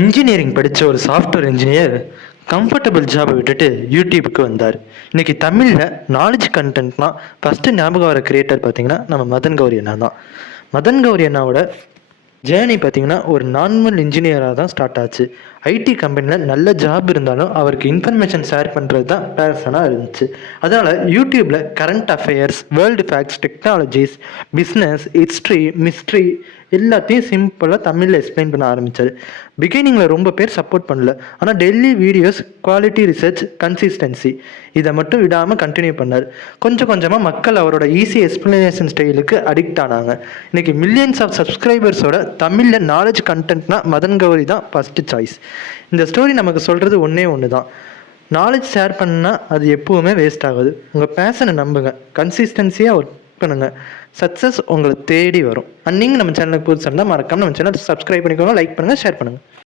Engineering படித்த ஒரு software engineer comfortable ஜாபை விட்டுட்டு யூடியூபுக்கு வந்தார். இன்றைக்கி தமிழில் நாலேஜ் கண்டென்ட்னா ஃபஸ்ட்டு ஞாபகம் வர கிரியேட்டர் பார்த்திங்கன்னா நம்ம மதன் கௌரி அண்ணா தான். மதன் கௌரி அண்ணாவோட ஜேர்னி பார்த்திங்கன்னா ஒரு நார்மல் இன்ஜினியராக தான் ஸ்டார்ட் ஆச்சு. ஐடி கம்பெனியில் நல்ல ஜாப் இருந்தாலும் அவருக்கு இன்ஃபர்மேஷன் ஷேர் பண்ணுறது தான் பேஷனாக இருந்துச்சு. அதனால் யூடியூப்பில் current affairs, world facts, technologies, business, history, mystery எல்லாத்தையும் சிம்பிளாக தமிழில் எக்ஸ்பிளைன் பண்ண ஆரம்பித்தார். பிகினிங்கில் ரொம்ப பேர் சப்போர்ட் பண்ணல, ஆனால் daily videos, quality research, consistency இதை மட்டும் விடாமல் கண்டினியூ பண்ணார். கொஞ்சம் கொஞ்சமாக மக்கள் அவரோட ஈஸி எக்ஸ்பிளனேஷன் ஸ்டைலுக்கு அடிக்ட் ஆனாங்க. இன்றைக்கி மில்லியன்ஸ் ஆஃப் சப்ஸ்கிரைபர்ஸோட தமிழில் நாலேஜ் கண்டென்ட்னா மதன் கௌரி தான் ஃபஸ்ட்டு சாய்ஸ். இந்த ஸ்டோரி நமக்கு சொல்கிறது ஒன்று தான், நாலேஜ் ஷேர் பண்ணால் அது எப்போவுமே வேஸ்ட் ஆகாது. உங்கள் பேஷனை நம்புங்க, கன்சிஸ்டன்சியாக ஒர்க் பண்ணுங்க, சக்ஸஸ் உங்களை தேடி வரும். நீங்கள் நம்ம சேனலுக்கு புதுசாக இருந்தால் மறக்காமல் நம்ம சேனல் சப்ஸ்கிரைப் பண்ணிக்கோங்க, லைக் பண்ணுங்கள், ஷேர் பண்ணுங்கள்.